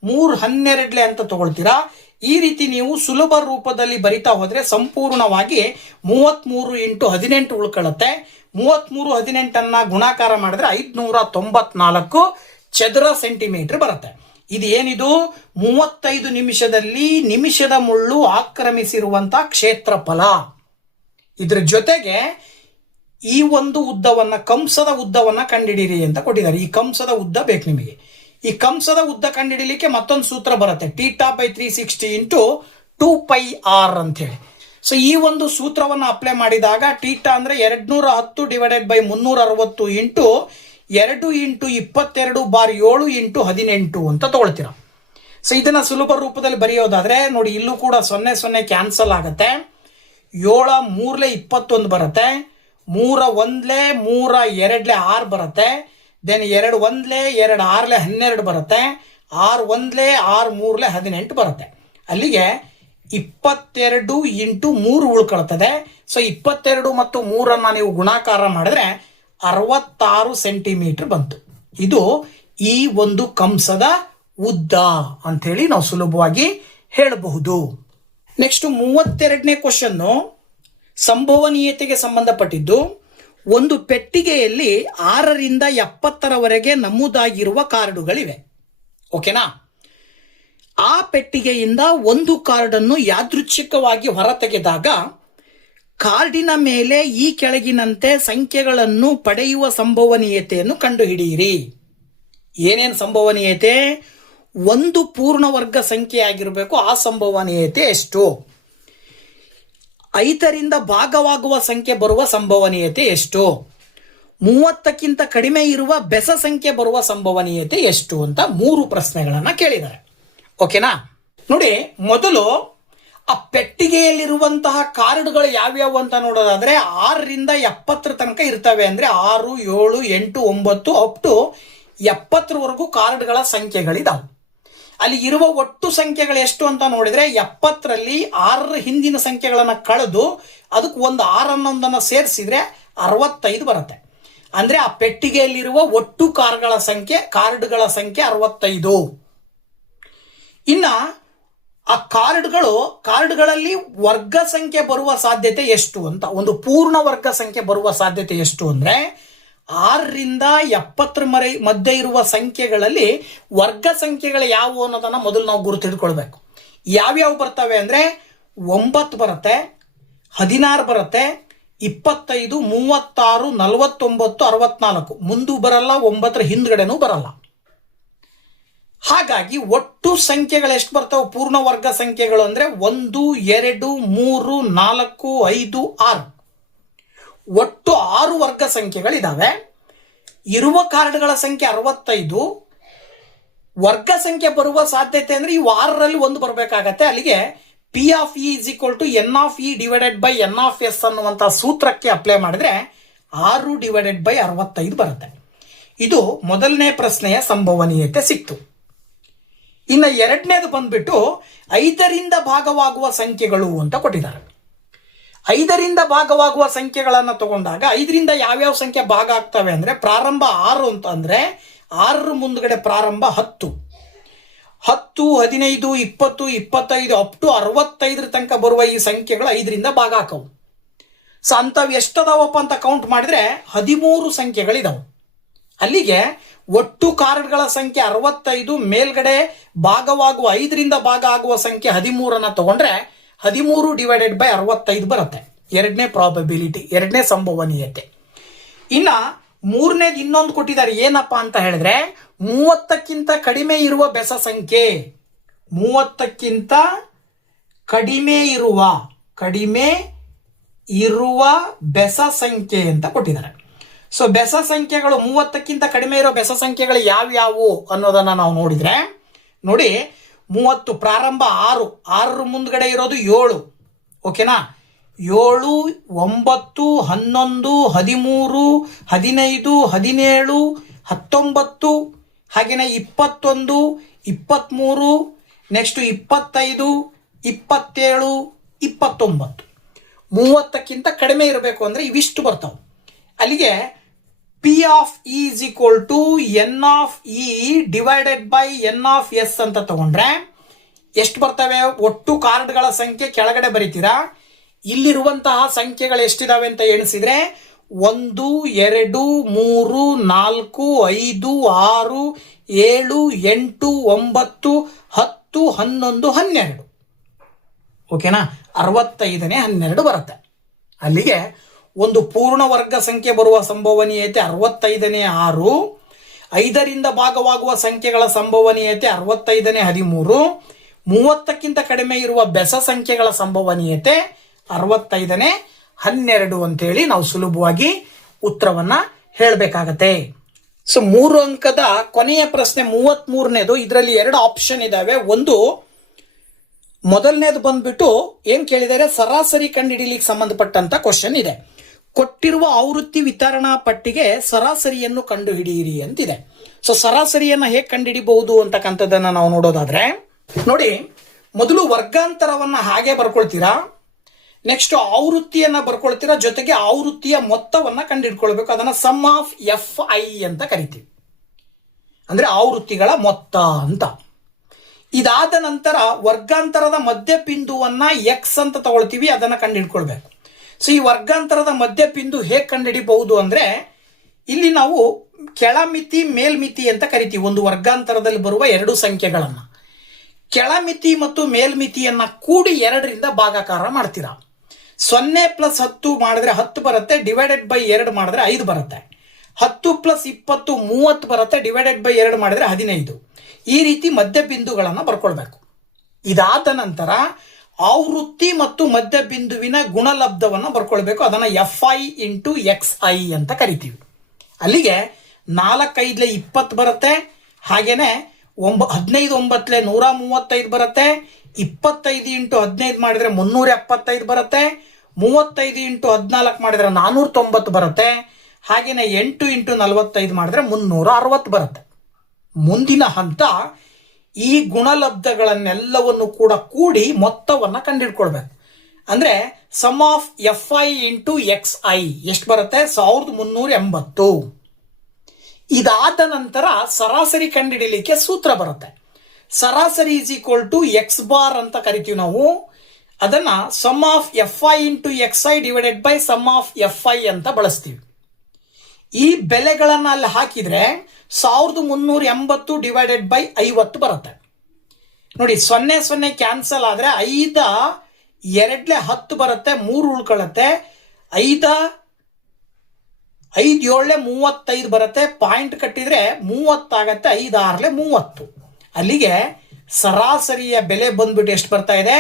3 12 ಅಂತ ತಗೊಳ್ತೀರಾ. ಈ ರೀತಿ ನೀವು ಸುಲಭ ರೂಪದಲ್ಲಿ ಬರಿತಾ ಹೋದ್ರೆ ಸಂಪೂರ್ಣವಾಗಿ 33 ಇಂಟು 18 ಉಳ್ಕೊಳ್ಳುತ್ತೆ. 33 18 ಗುಣಾಕಾರ ಮಾಡಿದ್ರೆ 594 ಚದರ ಸೆಂಟಿಮೀಟರ್ ಬರುತ್ತೆ. ಇದು ಏನಿದು 35 ನಿಮಿಷದಲ್ಲಿ ನಿಮಿಷದ ಮುಳ್ಳು ಆಕ್ರಮಿಸಿರುವಂತಹ ಕ್ಷೇತ್ರಫಲ. ಇದ್ರ ಜೊತೆಗೆ ಈ ಒಂದು ಉದ್ದವನ್ನ, ಕಂಸದ ಉದ್ದವನ್ನ ಕಂಡುಹಿಡಿಯಿರಿ ಅಂತ ಕೊಟ್ಟಿದ್ದಾರೆ. ಈ ಕಂಸದ ಉದ್ದ ಬೇಕು ನಿಮಗೆ. ಈ ಕಂಸದ ಉದ್ದ ಕಂಡುಹಿಡಿಯಲಿಕ್ಕೆ ಮತ್ತೊಂದು ಸೂತ್ರ ಬರುತ್ತೆ, ಥೀಟಾ ಬೈ 360 ಇಂಟು 2πr ಅಂತ ಹೇಳಿ. ಸೊ ಈ ಒಂದು ಸೂತ್ರವನ್ನು ಅಪ್ಲೈ ಮಾಡಿದಾಗ ಥೀಟಾ ಅಂದ್ರೆ 210 divided by 360 into 2 into 22/7 into 18 ಅಂತ ತಗೊಳ್ತೀರಾ. ಸೊ ಇದನ್ನ ಸುಲಭ ರೂಪದಲ್ಲಿ ಬರೆಯೋದಾದ್ರೆ ನೋಡಿ, ಇಲ್ಲೂ ಕೂಡ 0 ಕ್ಯಾನ್ಸಲ್ ಆಗುತ್ತೆ. 7 3 21 ಬರುತ್ತೆ, 3 1 3 2 6 ಬರುತ್ತೆ. ದೆನ್ 2 1 2 6 12 ಬರುತ್ತೆ, 6 1 6 3 18 ಬರುತ್ತೆ. ಅಲ್ಲಿಗೆ 22 ಇಂಟು 3 ಉಳ್ಕೊಳ್ತದೆ. ಸೊ 22 ಮತ್ತು 3 ನೀವು ಗುಣಾಕಾರ ಮಾಡಿದ್ರೆ 66 ಸೆಂಟಿಮೀಟರ್ ಬಂತು. ಇದು ಈ ಒಂದು ಕಂಸದ ಉದ್ದ ಅಂತ ಹೇಳಿ ನಾವು ಸುಲಭವಾಗಿ ಹೇಳಬಹುದು. ನೆಕ್ಸ್ಟ್ 32ನೇ ಕ್ವಶನ್ ಸಂಭವನೀಯತೆಗೆ ಸಂಬಂಧಪಟ್ಟಿದ್ದು. ಒಂದು ಪೆಟ್ಟಿಗೆಯಲ್ಲಿ 6 ರಿಂದ 70ರವರೆಗೆ ನಮೂದಾಗಿರುವ ಕಾರ್ಡುಗಳಿವೆ. ಓಕೆನಾ. ಆ ಪೆಟ್ಟಿಗೆಯಿಂದ ಒಂದು ಕಾರ್ಡನ್ನು ಯಾದೃಚ್ಛಿಕವಾಗಿ ಹೊರತೆಗೆದಾಗ ಕಾರ್ಡಿನ ಮೇಲೆ ಈ ಕೆಳಗಿನಂತೆ ಸಂಖ್ಯೆಗಳನ್ನು ಪಡೆಯುವ ಸಂಭವನೀಯತೆಯನ್ನು ಕಂಡುಹಿಡಿಯಿರಿ. ಏನೇನು ಸಂಭವನೀಯತೆ? ಒಂದು ಪೂರ್ಣವರ್ಗ ಸಂಖ್ಯೆ ಆಗಿರಬೇಕು, ಆ ಸಂಭವನೀಯತೆ ಎಷ್ಟು? 5ರಿಂದ ಭಾಗವಾಗುವ ಸಂಖ್ಯೆ ಬರುವ ಸಂಭವನೀಯತೆ ಎಷ್ಟು? 30ಕ್ಕಿಂತ ಕಡಿಮೆ ಇರುವ ಬೆಸ ಸಂಖ್ಯೆ ಬರುವ ಸಂಭವನೀಯತೆ ಎಷ್ಟು ಅಂತ 3 ಪ್ರಶ್ನೆಗಳನ್ನ ಕೇಳಿದ್ದಾರೆ. ಓಕೆನಾ? ನೋಡಿ, ಮೊದಲು ಆ ಪೆಟ್ಟಿಗೆಯಲ್ಲಿರುವಂತಹ ಕಾರ್ಡ್ಗಳು ಯಾವ್ಯಾವು ಅಂತ ನೋಡೋದಾದ್ರೆ 6ರಿಂದ 70 ತನಕ ಇರ್ತವೆ. ಅಂದ್ರೆ 6, 7, 8, 9 ಅಪ್ ಟು 70ವರೆಗೂ ಕಾರ್ಡ್ಗಳ ಸಂಖ್ಯೆಗಳಿದಾವೆ. ಅಲ್ಲಿ ಇರುವ ಒಟ್ಟು ಸಂಖ್ಯೆಗಳು ಎಷ್ಟು ಅಂತ ನೋಡಿದ್ರೆ 70ರಲ್ಲಿ 6 ಹಿಂದಿನ ಸಂಖ್ಯೆಗಳನ್ನ ಕಳೆದು ಅದಕ್ಕೆ ಒಂದು 6 ಅನ್ನೊಂದನ್ನು ಸೇರಿಸಿದ್ರೆ 65 ಬರುತ್ತೆ. ಅಂದ್ರೆ ಆ ಪೆಟ್ಟಿಗೆಯಲ್ಲಿರುವ ಒಟ್ಟು ಕಾರ್ಡ್ಗಳ ಸಂಖ್ಯೆ 65. ಇನ್ನ ಆ ಕಾರ್ಡ್ಗಳಲ್ಲಿ ವರ್ಗ ಸಂಖ್ಯೆ ಬರುವ ಸಾಧ್ಯತೆ ಎಷ್ಟು ಅಂತ, ಒಂದು ಪೂರ್ಣ ವರ್ಗ ಸಂಖ್ಯೆ ಬರುವ ಸಾಧ್ಯತೆ ಎಷ್ಟು ಅಂದ್ರೆ 6ರಿಂದ 70 ಮಧ್ಯೆ ಇರುವ ಸಂಖ್ಯೆಗಳಲ್ಲಿ ವರ್ಗ ಸಂಖ್ಯೆಗಳು ಯಾವುವು ಅನ್ನೋದನ್ನ ಮೊದಲು ನಾವು ಗುರುತಿಡ್ಕೊಳ್ಬೇಕು. ಯಾವ್ಯಾವ ಬರ್ತವೆ ಅಂದ್ರೆ 9 ಬರುತ್ತೆ, 16 ಬರುತ್ತೆ, 25, 36, 49, 64. ಮುಂದೂ ಬರಲ್ಲ, 9ರ ಹಿಂದ್ಗಡೆನೂ ಬರಲ್ಲ. ಹಾಗಾಗಿ ಒಟ್ಟು ಸಂಖ್ಯೆಗಳು ಎಷ್ಟು ಬರ್ತವೆ ಪೂರ್ಣ ವರ್ಗ ಸಂಖ್ಯೆಗಳು ಅಂದ್ರೆ 1, 2, 3, 4, 5, 6. ಒಟ್ಟು 6 ವರ್ಗ ಸಂಖ್ಯೆಗಳಿದಾವೆ. ಇರುವ ಕಾರ್ಡ್ಗಳ ಸಂಖ್ಯೆ 65. ವರ್ಗ ಸಂಖ್ಯೆ ಬರುವ ಸಾಧ್ಯತೆ ಅಂದ್ರೆ ಈ 6ರಲ್ಲಿ ಒಂದು ಬರಬೇಕಾಗತ್ತೆ. ಅಲ್ಲಿಗೆ P of E is equal to N of E divided by N of S ಅನ್ನುವಂಥ ಸೂತ್ರಕ್ಕೆ ಅಪ್ಲೈ ಮಾಡಿದ್ರೆ 6 divided by 65 ಬರುತ್ತೆ. ಇದು ಮೊದಲನೇ ಪ್ರಶ್ನೆಯ ಸಂಭವನೀಯತೆ ಸಿಕ್ತು. ಇನ್ನು ಎರಡನೇದು ಬಂದ್ಬಿಟ್ಟು 5ರಿಂದ ಭಾಗವಾಗುವ ಸಂಖ್ಯೆಗಳು ಅಂತ ಕೊಟ್ಟಿದ್ದಾರೆ. 5ರಿಂದ ಭಾಗವಾಗುವ ಸಂಖ್ಯೆಗಳನ್ನು ತಗೊಂಡಾಗ 5ರಿಂದ ಯಾವ್ಯಾವ ಸಂಖ್ಯೆ ಭಾಗ ಆಗ್ತವೆ ಅಂದ್ರೆ ಪ್ರಾರಂಭ 6 ಅಂತ ಅಂದ್ರೆ 6 ಮುಂದ್ಗಡೆ ಪ್ರಾರಂಭ 10, 10, 15, 20, 25 ಅಪ್ ಟು 65 ತನಕ ಬರುವ ಈ ಸಂಖ್ಯೆಗಳು 5ರಿಂದ ಭಾಗ ಹಾಕವು. ಸೊ ಅಂಥವು ಎಷ್ಟದಾವಪ್ಪ ಅಂತ ಕೌಂಟ್ ಮಾಡಿದ್ರೆ 13 ಸಂಖ್ಯೆಗಳಿದಾವೆ. ಅಲ್ಲಿಗೆ ಒಟ್ಟು ಕಾರ್ಡ್ಗಳ ಸಂಖ್ಯೆ 65, ಮೇಲ್ಗಡೆ ಭಾಗವಾಗುವ 5ರಿಂದ ಭಾಗ ಆಗುವ ಸಂಖ್ಯೆ 13 ತಗೊಂಡ್ರೆ 13 ಡಿವೈಡೆಡ್ ಬೈ 65 ಬರುತ್ತೆ. ಎರಡನೇ ಪ್ರಾಬಬಿಲಿಟಿ, ಎರಡನೇ ಸಂಭವನೀಯತೆ. ಇನ್ನ ಮೂರನೇದು ಇನ್ನೊಂದು ಕೊಟ್ಟಿದ್ದಾರೆ. ಏನಪ್ಪಾ ಅಂತ ಹೇಳಿದ್ರೆ 30ಕ್ಕಿಂತ ಕಡಿಮೆ ಇರುವ ಬೆಸ ಸಂಖ್ಯೆ, 30ಕ್ಕಿಂತ ಕಡಿಮೆ ಇರುವ ಬೆಸ ಸಂಖ್ಯೆ ಅಂತ ಕೊಟ್ಟಿದ್ದಾರೆ. ಸೊ ಬೆಸ ಸಂಖ್ಯೆಗಳು 30ಕ್ಕಿಂತ ಕಡಿಮೆ ಇರೋ ಬೆಸ ಸಂಖ್ಯೆಗಳು ಯಾವ್ಯಾವು ಅನ್ನೋದನ್ನ ನಾವು ನೋಡಿದ್ರೆ, ನೋಡಿ 30 ಪ್ರಾರಂಭ 6, 6 ಮುಂದ್ಗಡೆ ಇರೋದು 7. ಓಕೆನಾ? 7, 9, 11, 13, 15, 17, 19, ಹಾಗೇನೆ 21, 23, ನೆಕ್ಸ್ಟ್ 25, 27, 29. 30ಕ್ಕಿಂತ ಕಡಿಮೆ ಇರಬೇಕು ಅಂದ್ರೆ ಇವಿಷ್ಟು ಬರ್ತಾವೆ. ಅಲ್ಲಿಗೆ P of E is equal to N of E divided by N of S ಅಂತ ತಗೊಂಡ್ರೆ ಎಷ್ಟು ಬರ್ತವೆ? ಒಟ್ಟು ಕಾರ್ಡ್ಗಳ ಸಂಖ್ಯೆ ಕೆಳಗಡೆ ಬರೀತೀರಾ. ಇಲ್ಲಿರುವಂತಹ ಸಂಖ್ಯೆಗಳು ಎಷ್ಟಿದಾವೆ ಅಂತ ಎಣಿಸಿದ್ರೆ 1, 2, 3, 4, 5, 6, 7, 8, 9, 10, 11, 12. ಓಕೆನಾ? 65ನೇ 12 ಬರುತ್ತೆ. ಅಲ್ಲಿಗೆ ಒಂದು ಪೂರ್ಣ ವರ್ಗ ಸಂಖ್ಯೆ ಬರುವ ಸಂಭವನೀಯತೆ 65ನೇ 6, 5ರಿಂದ ಭಾಗವಾಗುವ ಸಂಖ್ಯೆಗಳ ಸಂಭವನೀಯತೆ 65ನೇ 13, 30ಕ್ಕಿಂತ ಕಡಿಮೆ ಇರುವ ಬೆಸ ಸಂಖ್ಯೆಗಳ ಸಂಭವನೀಯತೆ 65ನೇ 12 ಅಂತೇಳಿ ನಾವು ಸುಲಭವಾಗಿ ಉತ್ತರವನ್ನ ಹೇಳಬೇಕಾಗತ್ತೆ. ಸೊ 3 ಅಂಕದ ಕೊನೆಯ ಪ್ರಶ್ನೆ 33ನೇದು. ಇದರಲ್ಲಿ 2 ಆಪ್ಷನ್ ಇದಾವೆ. ಒಂದು ಮೊದಲನೇದು ಬಂದ್ಬಿಟ್ಟು ಏನ್ ಕೇಳಿದರೆ ಸರಾಸರಿ ಕಂಡುಹಿಡಿಯಲಿಕ್ಕೆ ಸಂಬಂಧಪಟ್ಟಂತ ಕ್ವಶನ್ ಇದೆ. ಕೊಟ್ಟಿರುವ ಆವೃತ್ತಿ ವಿತರಣಾ ಪಟ್ಟಿಗೆ ಸರಾಸರಿಯನ್ನು ಕಂಡುಹಿಡಿಯಿರಿ ಅಂತಿದೆ. ಸೊ ಸರಾಸರಿಯನ್ನ ಹೇಗೆ ಕಂಡುಹಿಡಿಬಹುದು ಅಂತಕ್ಕಂಥದ್ದನ್ನ ನಾವು ನೋಡೋದಾದ್ರೆ, ನೋಡಿ ಮೊದಲು ವರ್ಗಾಂತರವನ್ನ ಹಾಗೆ ಬರ್ಕೊಳ್ತೀರಾ, ನೆಕ್ಸ್ಟ್ ಆವೃತ್ತಿಯನ್ನ ಬರ್ಕೊಳ್ತೀರಾ, ಜೊತೆಗೆ ಆವೃತ್ತಿಯ ಮೊತ್ತವನ್ನ ಕಂಡುಹಿಡ್ಕೊಳ್ಬೇಕು. ಅದನ್ನ ಸಮ್ ಆಫ್ FI ಅಂತ ಕರಿತೀವಿ, ಅಂದ್ರೆ ಆವೃತ್ತಿಗಳ ಮೊತ್ತ ಅಂತ. ಇದಾದ ನಂತರ ವರ್ಗಾಂತರದ ಮಧ್ಯ ಬಿಂದುವನ್ನ X ಅಂತ ತಗೊಳ್ತೀವಿ, ಅದನ್ನ ಕಂಡುಹಿಡ್ಕೊಳ್ಬೇಕು. ಸೊ ಈ ವರ್ಗಾಂತರದ ಮಧ್ಯ ಬಿಂದು ಹೇಗೆ ಕಂಡುಹಿಡಿಬಹುದು ಅಂದ್ರೆ, ಇಲ್ಲಿ ನಾವು ಕೆಳಮಿತಿ ಮೇಲ್ಮಿತಿ ಅಂತ ಕರಿತೀವಿ. ಒಂದು ವರ್ಗಾಂತರದಲ್ಲಿ ಬರುವ 2 ಸಂಖ್ಯೆಗಳನ್ನ ಕೆಳಮಿತಿ ಮತ್ತು ಮೇಲ್ಮಿತಿಯನ್ನ ಕೂಡಿ 2ರಿಂದ ಭಾಗಾಕಾರ ಮಾಡ್ತೀರಾ. 0 ಪ್ಲಸ್ 10 ಮಾಡಿದ್ರೆ 10 ಬರುತ್ತೆ, ಡಿವೈಡೆಡ್ ಬೈ 2 ಮಾಡಿದ್ರೆ 5 ಬರುತ್ತೆ. 10 ಪ್ಲಸ್ 20 30 ಬರುತ್ತೆ, ಡಿವೈಡೆಡ್ ಬೈ 2 ಮಾಡಿದ್ರೆ 15. ಈ ರೀತಿ ಮಧ್ಯ ಬಿಂದುಗಳನ್ನು ಬರ್ಕೊಳ್ಬೇಕು. ಇದಾದ ನಂತರ ಆವೃತ್ತಿ ಮತ್ತು ಮಧ್ಯ ಬಿಂದುವಿನ ಗುಣಲಬ್ಧವನ್ನು ಬರ್ಕೊಳ್ಬೇಕು. ಅದನ್ನು FI ಇಂಟು XI ಅಂತ ಕರಿತೀವಿ. ಅಲ್ಲಿಗೆ 4 5 20 ಬರುತ್ತೆ. ಹಾಗೇನೆ 15 9 135 ಬರುತ್ತೆ. 25 ಇಂಟು 15 ಮಾಡಿದ್ರೆ 375 ಬರುತ್ತೆ. 35 ಇಂಟು 14 ಮಾಡಿದ್ರೆ 490 ಬರುತ್ತೆ. ಹಾಗೇನೆ 8 ಇಂಟು 45 ಮಾಡಿದ್ರೆ 360 ಬರುತ್ತೆ. ಮುಂದಿನ ಹಂತ ಈ ಗುಣಲಬ್ಧಗಳನ್ನೆಲ್ಲವನ್ನು ಕೂಡ ಕೂಡಿ ಮೊತ್ತವನ್ನು ಕಂಡುಹಿಡ್ಕೊಳ್ಬೇಕು. ಅಂದ್ರೆ sum of FI into XI ಎಷ್ಟು ಬರುತ್ತೆ? 1380. ಇದಾದ ನಂತರ ಸರಾಸರಿ ಕಂಡುಹಿಡಿಯಲಿಕ್ಕೆ ಸೂತ್ರ ಬರುತ್ತೆ. ಸರಾಸರಿ is equal to X bar ಅಂತ ಕರಿತೀವಿ ನಾವು. ಅದನ್ನ sum of FI into XI divided by sum of FI ಅಂತ ಬಳಸ್ತೀವಿ. ಈ ಬೆಲೆಗಳನ್ನ ಅಲ್ಲಿ ಹಾಕಿದ್ರೆ 1380 ಡಿವೈಡೆಡ್ ಬೈ 50 ಬರುತ್ತೆ. ನೋಡಿ 0 0 ಕ್ಯಾನ್ಸಲ್ ಆದ್ರೆ 5 2 10 ಬರುತ್ತೆ, 3 ಉಳ್ಕೊಳ್ಳುತ್ತೆ. 5 5 7 35 ಬರುತ್ತೆ. ಪಾಯಿಂಟ್ ಕಟ್ಟಿದ್ರೆ 30 ಆಗತ್ತೆ. 5 6 30. ಅಲ್ಲಿಗೆ ಸರಾಸರಿಯ ಬೆಲೆ ಬಂದ್ಬಿಟ್ಟು ಎಷ್ಟು ಬರ್ತಾ ಇದೆ?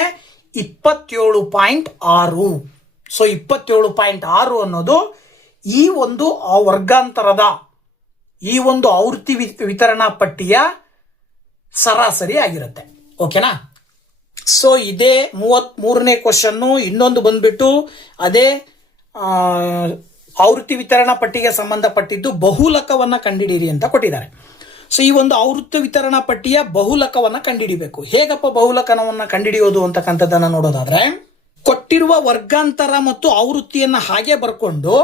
27.6. ಸೊ 27.6 ಅನ್ನೋದು ಈ ಒಂದು ವರ್ಗಾಂತರದ ಈ ಒಂದು ಆವೃತ್ತಿ ವಿತರಣಾ ಪಟ್ಟಿಯ ಸರಾಸರಿ ಆಗಿರುತ್ತೆ. ಓಕೆನಾ? ಸೊ ಇದೇ 33ನೇ ಕ್ವಶನ್ನು. ಇನ್ನೊಂದು ಬಂದ್ಬಿಟ್ಟು ಅದೇ ಆವೃತ್ತಿ ವಿತರಣಾ ಪಟ್ಟಿಗೆ ಸಂಬಂಧಪಟ್ಟಿದ್ದು ಬಹುಲಕವನ್ನ ಕಂಡುಹಿಡಿಯಿರಿ ಅಂತ ಕೊಟ್ಟಿದ್ದಾರೆ. ಸೊ ಈ ಒಂದು ಆವೃತ್ತಿ ವಿತರಣಾ ಪಟ್ಟಿಯ ಬಹುಲಕವನ್ನ ಕಂಡುಹಿಡಿಬೇಕು. ಹೇಗಪ್ಪ ಬಹುಲಕನವನ್ನ ಕಂಡುಹಿಡಿಯೋದು ಅಂತಕ್ಕಂಥದ್ದನ್ನ ನೋಡೋದಾದ್ರೆ, ಕೊಟ್ಟಿರುವ ವರ್ಗಾಂತರ ಮತ್ತು ಆವೃತ್ತಿಯನ್ನ ಹಾಗೆ ಬರ್ಕೊಂಡು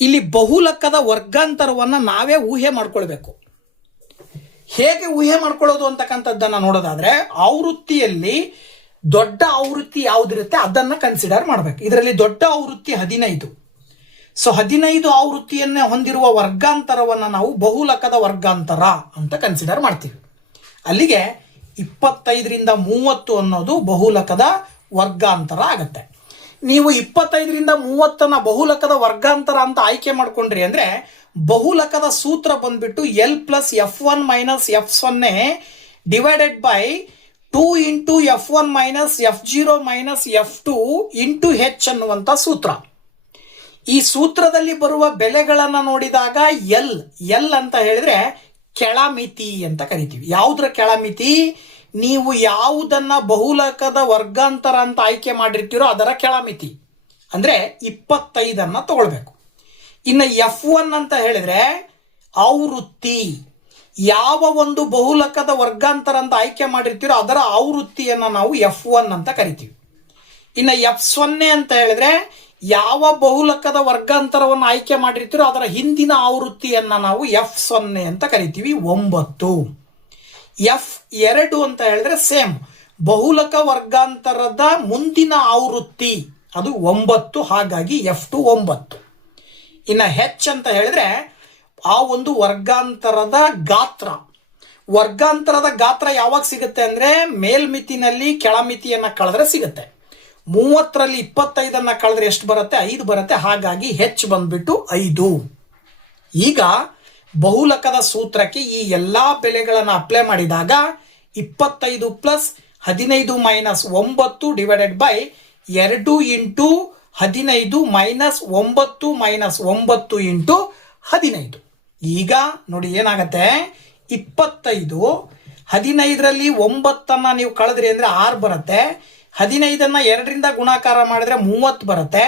ಇಲ್ಲಿ ಬಹುಲಕದ ವರ್ಗಾಂತರವನ್ನ ನಾವೇ ಊಹೆ ಮಾಡ್ಕೊಳ್ಬೇಕು. ಹೇಗೆ ಊಹೆ ಮಾಡ್ಕೊಳ್ಳೋದು ಅಂತಕ್ಕಂಥದ್ದನ್ನ ನೋಡೋದಾದ್ರೆ, ಆವೃತ್ತಿಯಲ್ಲಿ ದೊಡ್ಡ ಆವೃತ್ತಿ ಯಾವ್ದಿರುತ್ತೆ ಅದನ್ನ ಕನ್ಸಿಡರ್ ಮಾಡ್ಬೇಕು. ಇದರಲ್ಲಿ ದೊಡ್ಡ ಆವೃತ್ತಿ 15. ಸೊ 15 ಆವೃತ್ತಿಯನ್ನೇ ಹೊಂದಿರುವ ವರ್ಗಾಂತರವನ್ನ ನಾವು ಬಹುಲಕದ ವರ್ಗಾಂತರ ಅಂತ ಕನ್ಸಿಡರ್ ಮಾಡ್ತೀವಿ. ಅಲ್ಲಿಗೆ 25ರಿಂದ 30 ಅನ್ನೋದು ಬಹುಲಕದ ವರ್ಗಾಂತರ ಆಗತ್ತೆ. ನೀವು 25ರಿಂದ 30ನ ಬಹುಲಕದ ವರ್ಗಾಂತರ ಅಂತ ಆಯ್ಕೆ ಮಾಡ್ಕೊಂಡ್ರಿ ಅಂದ್ರೆ ಬಹುಲಕದ ಸೂತ್ರ ಬಂದ್ಬಿಟ್ಟು L plus F1 minus F0 divided by 2 into F1 minus F0 minus F2 into H ಅನ್ನುವಂಥ ಸೂತ್ರ. ಈ ಸೂತ್ರದಲ್ಲಿ ಬರುವ ಬೆಲೆಗಳನ್ನು ನೋಡಿದಾಗ ಎಲ್ ಅಂತ ಹೇಳಿದ್ರೆ ಕೆಳಮಿತಿ ಅಂತ ಕರಿತೀವಿ. ಯಾವುದ್ರ ಕೆಳಮಿತಿ? ನೀವು ಯಾವುದನ್ನ ಬಹುಲಕದ ವರ್ಗಾಂತರ ಅಂತ ಆಯ್ಕೆ ಮಾಡಿರ್ತೀರೋ ಅದರ ಕೆಳಮಿತಿ ಅಂದ್ರೆ 25ಅನ್ನ ತಗೊಳ್ಬೇಕು. ಇನ್ನು F1 ಅಂತ ಹೇಳಿದ್ರೆ ಆವೃತ್ತಿ. ಯಾವ ಒಂದು ಬಹುಲಕದ ವರ್ಗಾಂತರ ಅಂತ ಆಯ್ಕೆ ಮಾಡಿರ್ತೀರೋ ಅದರ ಆವೃತ್ತಿಯನ್ನ ನಾವು F1 ಅಂತ ಕರಿತೀವಿ. ಇನ್ನು F0 ಅಂತ ಹೇಳಿದ್ರೆ ಯಾವ ಬಹುಲಕದ ವರ್ಗಾಂತರವನ್ನು ಆಯ್ಕೆ ಮಾಡಿರ್ತೀರೋ ಅದರ ಹಿಂದಿನ ಆವೃತ್ತಿಯನ್ನ ನಾವು F0 ಅಂತ ಕರಿತೀವಿ, 9. F2 ಅಂತ ಹೇಳಿದ್ರೆ ಸೇಮ್ ಬಹುಲಕ ವರ್ಗಾಂತರದ ಮುಂದಿನ ಆವೃತ್ತಿ, ಅದು 9. ಹಾಗಾಗಿ F2 9. ಇನ್ನು H ಅಂತ ಹೇಳಿದ್ರೆ ಆ ಒಂದು ವರ್ಗಾಂತರದ ಗಾತ್ರ. ವರ್ಗಾಂತರದ ಗಾತ್ರ ಯಾವಾಗ ಸಿಗುತ್ತೆ ಅಂದ್ರೆ ಮೇಲ್ಮಿತಿನಲ್ಲಿ ಕೆಳಮಿತಿಯನ್ನ ಕಳೆದ್ರೆ ಸಿಗುತ್ತೆ. 30ರಲ್ಲಿ 25ಅನ್ನ ಕಳೆದ್ರೆ ಎಷ್ಟು ಬರುತ್ತೆ? 5 ಬರುತ್ತೆ. ಹಾಗಾಗಿ H ಬಂದ್ಬಿಟ್ಟು 5. ಈಗ ಬಹುಲಕದ ಸೂತ್ರಕ್ಕೆ ಈ ಎಲ್ಲಾ ಬೆಲೆಗಳನ್ನು ಅಪ್ಲೈ ಮಾಡಿದಾಗ 25 plus 15 minus 9 divided by 2 into 15 minus 9 minus 9 into 15. ಈಗ ನೋಡಿ ಏನಾಗತ್ತೆ, 25 15ರಲ್ಲಿ 9ಅನ್ನ ನೀವು ಕಳೆದ್ರಿ ಅಂದ್ರೆ 6 ಬರುತ್ತೆ. 15ಅನ್ನ 2ರಿಂದ ಗುಣಾಕಾರ ಮಾಡಿದ್ರೆ 30 ಬರುತ್ತೆ.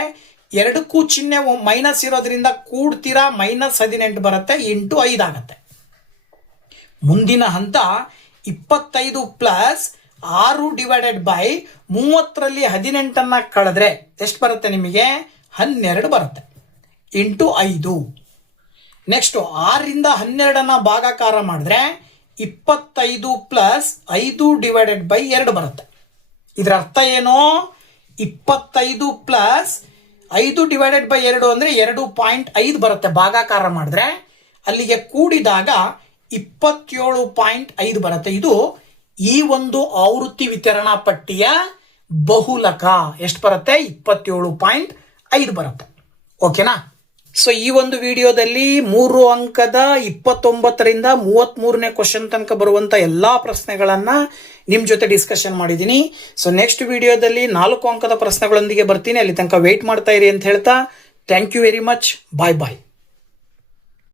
2ಕ್ಕೂ ಚಿಹ್ನೆ ಮೈನಸ್ ಇರೋದ್ರಿಂದ ಕೂಡ್ತೀರಾ, ಮೈನಸ್ 18 ಬರುತ್ತೆ, ಇಂಟು 5 ಆಗತ್ತೆ. ಮುಂದಿನ ಹಂತ 25 ಪ್ಲಸ್ 6 ಡಿವೈಡೆಡ್ ಬೈ 30ರಲ್ಲಿ 18ಅನ್ನ ಕಳೆದ್ರೆ ಎಷ್ಟು ಬರುತ್ತೆ ನಿಮಗೆ? 12 ಬರುತ್ತೆ, ಇಂಟು 5. ನೆಕ್ಸ್ಟ್ 6ರಿಂದ 12ಅನ್ನ ಭಾಗಾಕಾರ ಮಾಡಿದ್ರೆ 25 ಪ್ಲಸ್ 5 ಡಿವೈಡೆಡ್ ಬೈ 2 ಬರುತ್ತೆ. ಇದರ ಅರ್ಥ ಏನು? 25 ಪ್ಲಸ್ 5 ಡಿವೈಡೆಡ್ ಬೈ 2 ಅಂದ್ರೆ 2.5 ಬರುತ್ತೆ ಭಾಗಾಕಾರ ಮಾಡಿದ್ರೆ. ಅಲ್ಲಿಗೆ ಕೂಡಿದಾಗ 27.5 ಬರುತ್ತೆ. ಇದು ಈ ಒಂದು ಆವೃತ್ತಿ ವಿತರಣಾ ಪಟ್ಟಿಯ ಬಹುಲಕ ಎಷ್ಟು ಬರುತ್ತೆ? 27.5 ಬರುತ್ತೆ. ಓಕೆನಾ? ಸೊ ಈ ಒಂದು ವಿಡಿಯೋದಲ್ಲಿ 3 ಅಂಕದ 29ರಿಂದ 33ನೇ ಕ್ವಶನ್ ತನಕ ಬರುವಂತ ಎಲ್ಲಾ ಪ್ರಶ್ನೆಗಳನ್ನ ನಿಮ್ ಜೊತೆ ಡಿಸ್ಕಷನ್ ಮಾಡಿದೀನಿ. ಸೊ ನೆಕ್ಸ್ಟ್ ವಿಡಿಯೋದಲ್ಲಿ 4 ಅಂಕದ ಪ್ರಶ್ನೆಗಳೊಂದಿಗೆ ಬರ್ತೀನಿ. ಅಲ್ಲಿ ತನಕ ವೇಟ್ ಮಾಡ್ತಾ ಇರಿ ಅಂತ ಹೇಳ್ತಾ thank you very much. Bye bye.